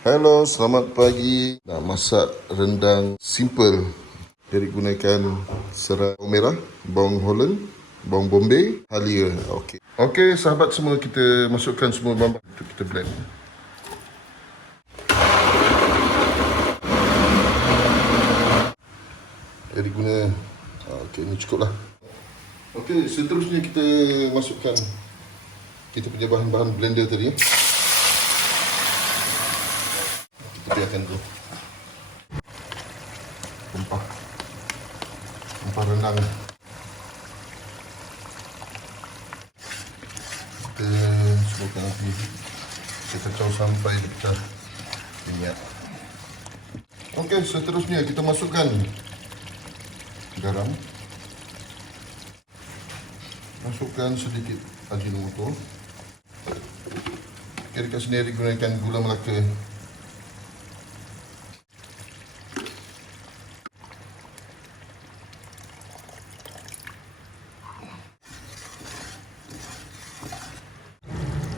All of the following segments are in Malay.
Hello, selamat pagi. Nak masak rendang simple. Jadi gunakan serai bawang merah, bawang Holland, bawang bombay, halia. Okey, sahabat semua, kita masukkan semua bahan untuk kita blend. Jadi guna ini cukup lah. Okey, seterusnya kita masukkan kita punya bahan-bahan blender tadi. Kita biarkan dulu. Rempah rendang. Kita sebutkan lagi. Kita kacau sampai pecah minyak. Okey, seterusnya kita masukkan garam. Masukkan sedikit Ajinomoto. Okay, dekat sini digunakan gula Melaka.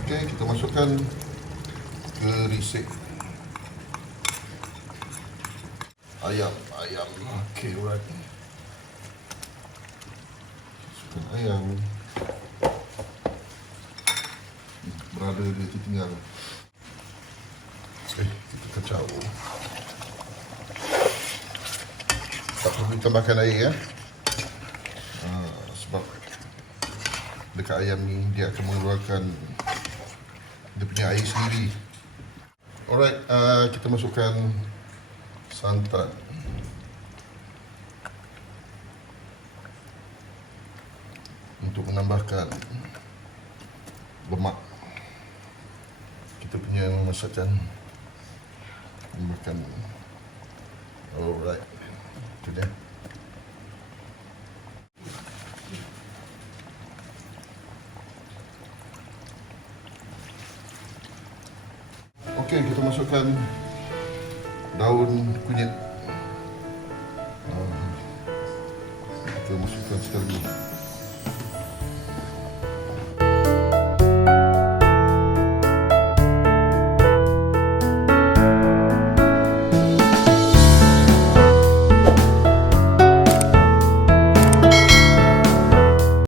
Okey, kita masukkan kerisik. Ayam. Okey, alright. Masukkan ayam. Berada dia tertinggal. Okey, kita kacau. Tak perlu tambahkan air ya. Sebab dekat ayam ni dia akan mengeluarkan dia punya air sendiri. Alright, kita masukkan santan. Untuk menambahkan lemak. Kita punya masakan tambahkan. Alright, itu dia. Okey, kita masukkan daun kunyit. Kita masukkan sekali.